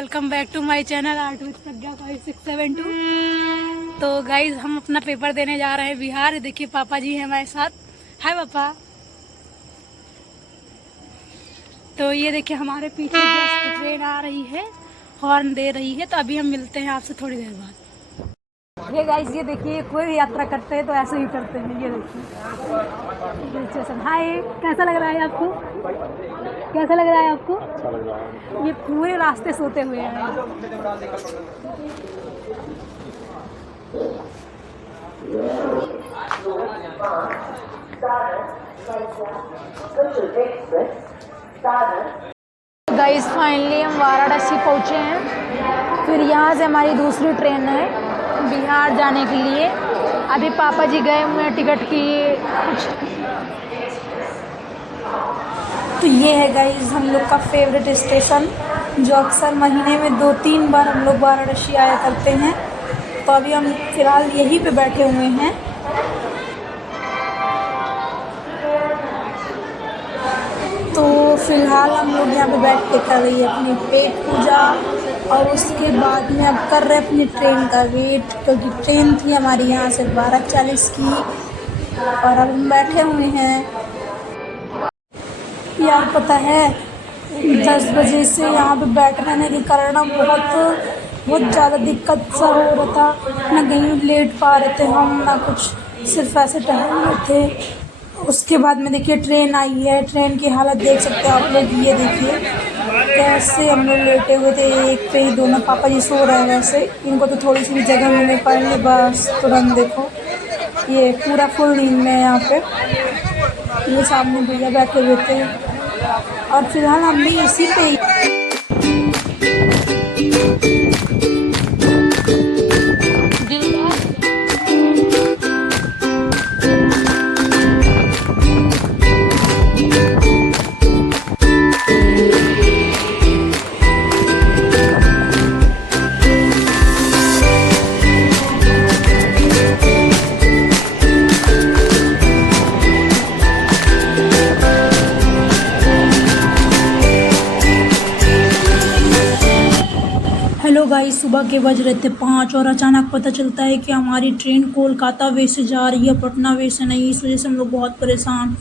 Welcome back to my channel art with Pragya 5672। तो guys हम अपना पेपर देने जा रहे हैं बिहार। देखिए पापा जी हैं हमारे साथ। हाय पापा। तो ये देखिए हमारे पीछे जस्ट ट्रेन आ रही है, हॉर्न दे रही है। तो अभी हम मिलते हैं आपसे थोड़ी देर बाद। ये गाइज ये देखिए कोई भी यात्रा करते हैं तो ऐसे ही करते हैं। ये देखिए स्टेशन। हाय, कैसा लग रहा है आपको? कैसा लग रहा है आपको? अच्छा लग रहा है। ये पूरे रास्ते सोते हुए हैं। गाइस फाइनली हम वाराणसी पहुँचे हैं। फिर यहाँ से हमारी दूसरी ट्रेन है बिहार जाने के लिए। अभी पापा जी गए हुए हैं टिकट की कुछ। तो ये है गाइस हम लोग का फेवरेट स्टेशन, जो अक्सर महीने में 2-3 बार हम लोग वाराणसी आया करते हैं। तो अभी हम फिलहाल यहीं पे बैठे हुए हैं। तो फिलहाल हम लोग यहाँ पे बैठ के कर रही है अपनी पेट पूजा, और उसके बाद में अब कर रहे अपनी ट्रेन का वेट, क्योंकि ट्रेन थी हमारी यहाँ से 12:40 की। और अब हम बैठे हुए हैं। यार पता है 10 बजे से यहाँ पे बैठने के कारण बहुत ज़्यादा दिक्कत सा हो रहा था। ना कहीं लेट पा रहे थे हम, ना कुछ, सिर्फ ऐसे टहल रहे थे। उसके बाद में देखिए ट्रेन आई है। ट्रेन की हालत देख सकते हो आप लोग। ये देखिए कैसे हम लोग लेटे हुए थे, एक पे ही दोनों। पापा जी सो रहे हैं, वैसे इनको तो थोड़ी सी भी जगह मिलने पाएंगे बस तुरंत देखो ये पूरा फुल नींद में है यहाँ पे। ये सामने भैया बैठे हुए थे और फिलहाल हम भी इसी पे ही। हेलो गाइस, सुबह के बज रहे थे 5 और अचानक पता चलता है कि हमारी ट्रेन कोलकाता वे से जा रही है, पटना वे से नहीं। इस वजह से हम लोग बहुत परेशान।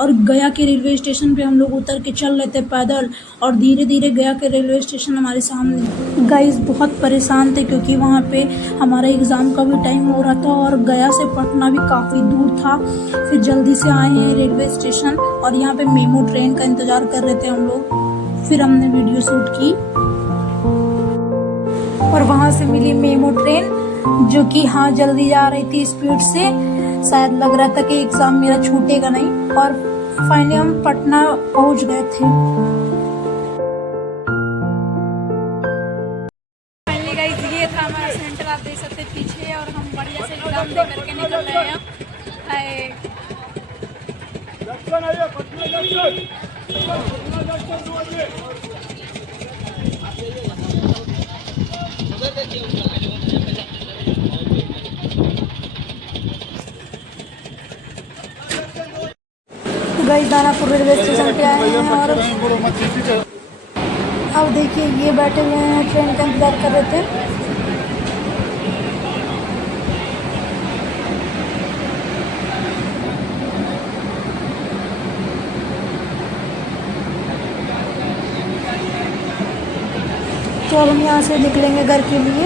और गया के रेलवे स्टेशन पे हम लोग उतर के चल रहे थे पैदल, और धीरे धीरे गया के रेलवे स्टेशन हमारे सामने। गाइस बहुत परेशान थे क्योंकि वहाँ पे हमारा एग्ज़ाम का भी टाइम हो रहा था और गया से पटना भी काफ़ी दूर था। फिर जल्दी से आए हैं रेलवे स्टेशन और यहाँ पे मेमो ट्रेन का इंतज़ार कर रहे थे हम लोग। फिर हमने वीडियो शूट की और वहाँ से मिली मेमो ट्रेन, जो कि हाँ जल्दी जा रही थी स्पीड से। शायद लग रहा था कि एग्ज़ाम मेरा छूटेगा नहीं। और फाइनली हम पटना पहुँच गए थे। फाइनली गाइस ये था हमारा सेंटर, आप देख सकते हैं पीछे। और हम बढ़िया से एग्ज़ाम दे करके निकल रहे हैं। गाइस दानापुर रेलवे स्टेशन पे आए हैं और अब देखिए ये बैठे हुए हैं, ट्रेन का इंतजार कर रहे थे। तो अब हम यहाँ से निकलेंगे घर के लिए।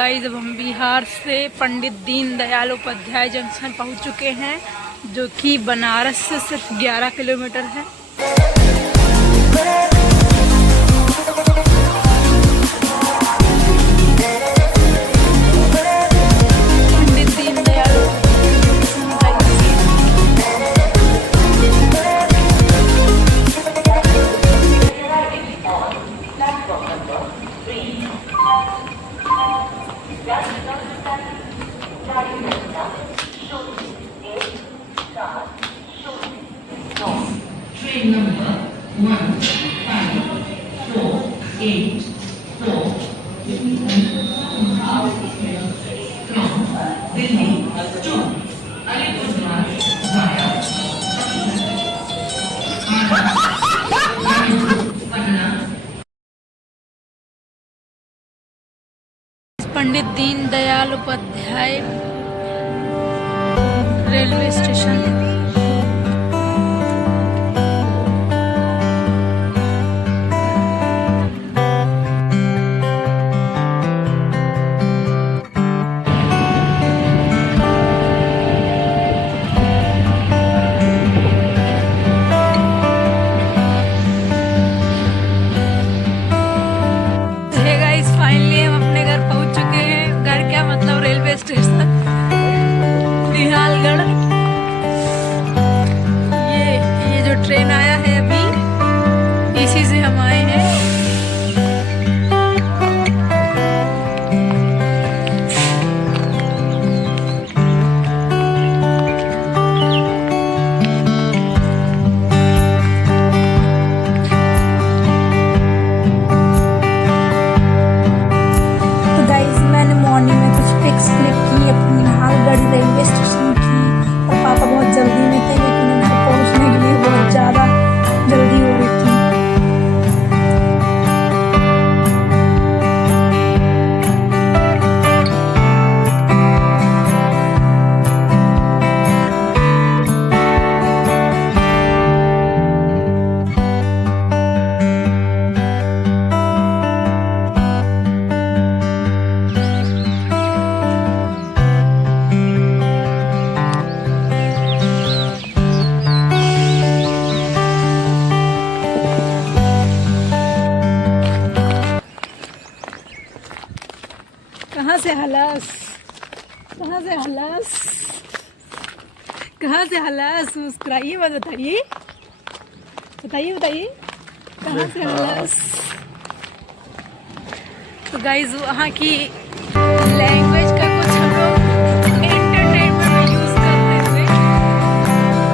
गाइस अब हम बिहार से पंडित दीनदयाल उपाध्याय जंक्शन पहुंच चुके हैं, जो कि बनारस से सिर्फ 11 किलोमीटर है। Pandit Deendayal Train number 1548 from Delhi to Alipurduar via Patna. Pandit Deendayal Upadhyay railway station. Finally हम अपने घर पहुंच चुके हैं। घर क्या मतलब रेलवे स्टेशन निहालगढ़। ये जो ट्रेन आया है अभी, इसी से हम आए हैं। रेलवे स्टेशन की, और पापा बहुत जल्दी में थे, लेकिन उनको पहुंचने के लिए बहुत ज़्यादा जल्दी हो गई थी। कहाँ से हलास, कहाँ से हलास, कहाँ से हलास, मुस्कुराइए मत, बताइए बताइए बताइए कहाँ से हलास। तो गाइज वहाँ की लैंग्वेज का कुछ हम लोग एंटरटेनमेंट में यूज करते हुए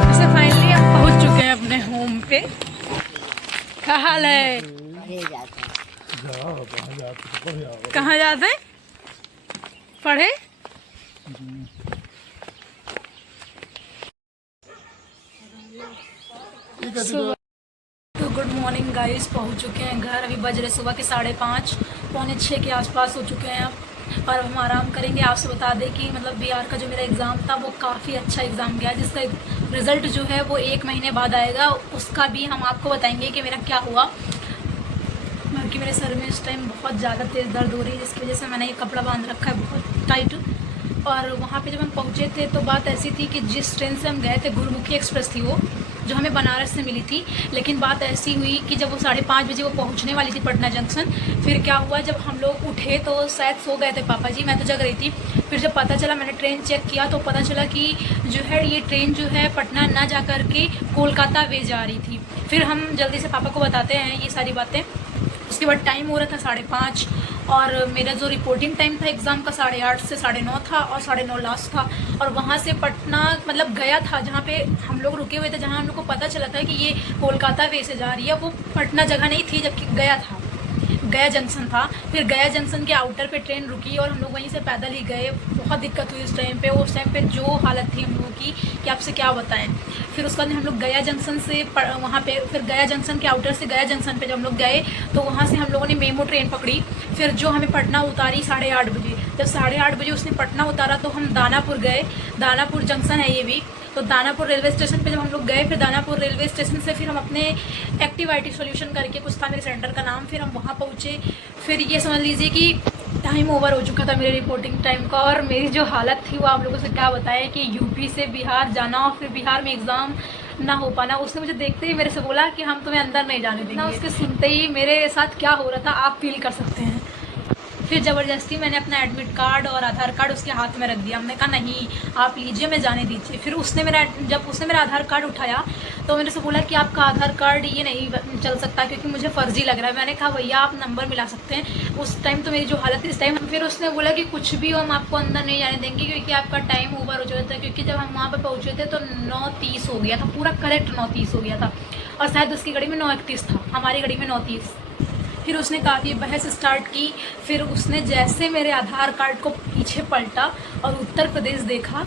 जैसे फाइनली हम पहुँच चुके हैं अपने होम पे। क्या हाल है? कहाँ जाते हैं पढ़े? गुड मॉर्निंग गाइस, पहुंच चुके हैं घर। अभी बज रहे सुबह के 5:30 पौने 6 के आसपास हो चुके हैं अब, और हम आराम करेंगे। आपसे बता दें कि मतलब बिहार का जो मेरा एग्ज़ाम था वो काफ़ी अच्छा एग्ज़ाम गया, जिसका रिज़ल्ट जो है वो 1 महीने बाद आएगा। उसका भी हम आपको बताएंगे कि मेरा क्या हुआ, क्योंकि मेरे सर में इस टाइम बहुत ज़्यादा तेज़ दर्द हो रही है, जिसकी वजह से मैंने ये कपड़ा बांध रखा है बहुत टाइट। और वहाँ पे जब हम पहुँचे थे तो बात ऐसी थी कि जिस ट्रेन से हम गए थे, गुरुमुखी एक्सप्रेस थी वो, जो हमें बनारस से मिली थी। लेकिन बात ऐसी हुई कि जब वो 5:30 बजे वो पहुँचने वाली थी पटना जंक्शन, फिर क्या हुआ, जब हम लोग उठे तो शायद सो गए थे पापा जी, मैं तो जग रही थी। फिर जब पता चला, मैंने ट्रेन चेक किया तो पता चला कि जो है ये ट्रेन जो है पटना ना जा कर के कोलकाता वे जा रही थी। फिर हम जल्दी से पापा को बताते हैं ये सारी बातें। उसके बाद टाइम हो रहा था 5:30, और मेरा जो रिपोर्टिंग टाइम था एग्ज़ाम का 8:30 से 9:30 था, और 9:30 लास्ट था। और वहाँ से पटना मतलब गया था, जहाँ पे हम लोग रुके हुए थे, जहाँ हम लोग को पता चला था कि ये कोलकाता वे से जा रही है, वो पटना जगह नहीं थी, जबकि गया था, गया जंक्शन था। फिर गया जंक्शन के आउटर पे ट्रेन रुकी और हम लोग वहीं से पैदल ही गए। बहुत दिक्कत हुई उस टाइम पे। उस टाइम पे जो हालत थी हम लोगों की कि आपसे क्या बताएं। फिर उसके बाद हम लोग गया जंक्शन से वहाँ पे, फिर गया जंक्शन के आउटर से गया जंक्शन पे जब हम लोग गए तो वहाँ से हम लोगों ने मेमो ट्रेन पकड़ी, फिर जो हमें पटना उतारी 8:30 बजे। जब 8:30 बजे उसने पटना उतारा तो हम दानापुर गए। दानापुर जंक्शन है ये भी, तो दानापुर रेलवे स्टेशन पे जब हम लोग गए, फिर दानापुर रेलवे स्टेशन से फिर हम अपने एक्टिव IT सॉल्यूशन करके कुछ था मेरे सेंटर का नाम, फिर हम वहाँ पहुँचे। फिर ये समझ लीजिए कि टाइम ओवर हो चुका था मेरे रिपोर्टिंग टाइम का, और मेरी जो हालत थी वो आप लोगों से क्या बताएं कि यूपी से बिहार जाना और फिर बिहार में एग्ज़ाम ना हो पाना। उसने मुझे देखते ही मेरे से बोला कि हम तुम्हें अंदर नहीं जाने देंगे। ना उसके सुनते ही मेरे साथ क्या हो रहा था आप फील कर सकते हैं। फिर ज़बरदस्ती मैंने अपना एडमिट कार्ड और आधार कार्ड उसके हाथ में रख दिया। हमने कहा नहीं आप लीजिए, मैं जाने दीजिए। फिर जब उसने मेरा आधार कार्ड उठाया तो मेरे से बोला कि आपका आधार कार्ड ये नहीं चल सकता क्योंकि मुझे फ़र्जी लग रहा है। मैंने कहा भैया आप नंबर मिला सकते हैं। उस टाइम तो मेरी जो हालत थी इस टाइम। फिर उसने बोला कि कुछ भी हो हम आपको अंदर नहीं जाने देंगे क्योंकि आपका टाइम ओवर हो चुका था। क्योंकि जब हम वहाँ पर पहुँचे थे तो 9:30 हो गया था, पूरा करेक्ट 9:30 हो गया था, और शायद उसकी गाड़ी में 9:31 था, हमारी गाड़ी में 9:30। फिर उसने काफ़ी बहस स्टार्ट की। फिर उसने जैसे मेरे आधार कार्ड को पीछे पलटा और उत्तर प्रदेश देखा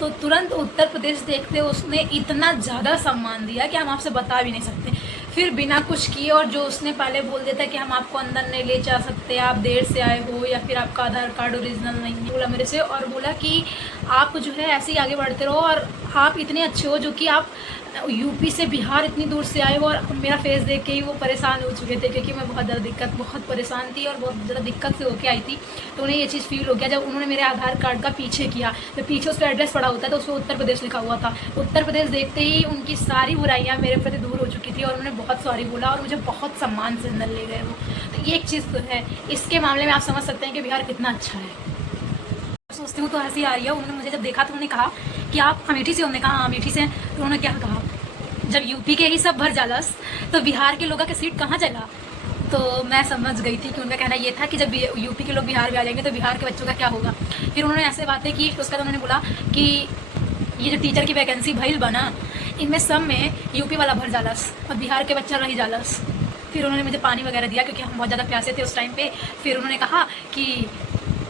तो तुरंत उत्तर प्रदेश देखते उसने इतना ज़्यादा सम्मान दिया कि हम आपसे बता भी नहीं सकते। फिर बिना कुछ किए, और जो उसने पहले बोल देता कि हम आपको अंदर नहीं ले जा सकते, आप देर से आए हो या फिर आपका आधार कार्ड ओरिजिनल नहीं है, बोला मेरे से। और बोला कि आप जो है ऐसे ही आगे बढ़ते रहो और आप इतने अच्छे हो जो कि आप यूपी से बिहार इतनी दूर से आए हो। और मेरा फेस देख के ही वो परेशान हो चुके थे क्योंकि मैं बहुत ज़्यादा बहुत परेशान थी और बहुत ज़्यादा दिक्कत से होके आई थी। तो उन्हें ये चीज़ फील हो गया जब उन्होंने मेरे आधार कार्ड का पीछे किया। तो पीछे उस पर एड्रेस पड़ा होता है तो उस पर उत्तर प्रदेश लिखा हुआ था। उत्तर प्रदेश देखते ही उनकी सारी बुराइयाँ मेरे प्रति दूर हो चुकी थी और उन्होंने बहुत सॉरी बोला और मुझे बहुत सम्मान से अंदर ले गए वो। तो ये एक चीज़ तो है, इसके मामले में आप समझ सकते हैं कि बिहार कितना अच्छा है। सोचती हूँ तो हंसी आ रही है। उन्होंने मुझे जब देखा तो उन्होंने कहा कि आप अमेठी से हो। हमने कहा हाँ अमेठी से। तो उन्होंने क्या कहा, जब यूपी के ही सब भर जालस तो बिहार के लोगों का सीट कहाँ चला। तो मैं समझ गई थी कि उनका कहना ये था कि जब यूपी के लोग बिहार में आ जाएंगे तो बिहार के बच्चों का क्या होगा। फिर उन्होंने ऐसे बातें की। उसके बाद उन्होंने बोला कि ये जो टीचर की वैकेंसी भइल बना इनमें सब में यूपी वाला भर जालस और बिहार के बच्चा रही जालस। फिर उन्होंने मुझे पानी वगैरह दिया क्योंकि हम बहुत ज़्यादा प्यासे थे उस टाइम पे। फिर उन्होंने कहा कि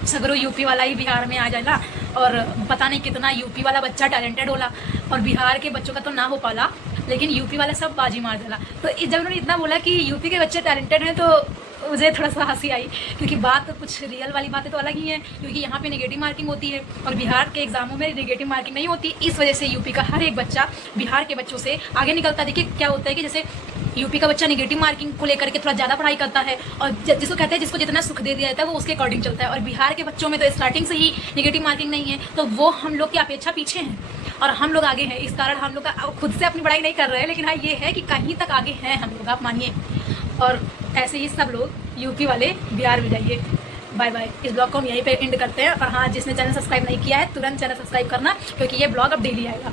सगरो यूपी वाला ही बिहार में आ जाएगा और पता नहीं कितना यूपी वाला बच्चा टैलेंटेड होला और बिहार के बच्चों का तो ना हो पाला लेकिन यूपी वाला सब बाजी मार देला। तो जब उन्होंने इतना बोला कि यूपी के बच्चे टैलेंटेड हैं तो मुझे थोड़ा सा हंसी आई क्योंकि बात तो कुछ रियल वाली बातें तो अलग ही हैं क्योंकि यहाँ पे नेगेटिव मार्किंग होती है और बिहार के एग्जामों में नेगेटिव मार्किंग नहीं होती। इस वजह से यूपी का हर एक बच्चा बिहार के बच्चों से आगे निकलता। देखिए क्या होता है कि जैसे यूपी का बच्चा नेगेटिव मार्किंग को लेकर के थोड़ा ज़्यादा पढ़ाई करता है और जिसको कहते हैं जिसको जितना सुख दे दिया जाता है वो उसके अकॉर्डिंग चलता है। और बिहार के बच्चों में तो स्टार्टिंग से ही नेगेटिव मार्किंग नहीं है तो वो हम लोग की अपेक्षा पीछे हैं और हम लोग आगे हैं। इस कारण हम लोग का खुद से अपनी पढ़ाई नहीं कर रहे हैं लेकिन हाँ ये है कि कहीं तक आगे हैं हम लोग, आप मानिए। और ऐसे ही सब लोग यूपी वाले बिहार में जाइए। Bye bye. इस ब्लॉग को हम यहीं पे एंड करते हैं। और हाँ जिसने चैनल सब्सक्राइब नहीं किया है तुरंत चैनल सब्सक्राइब करना क्योंकि ये ब्लॉग अब डेली आएगा।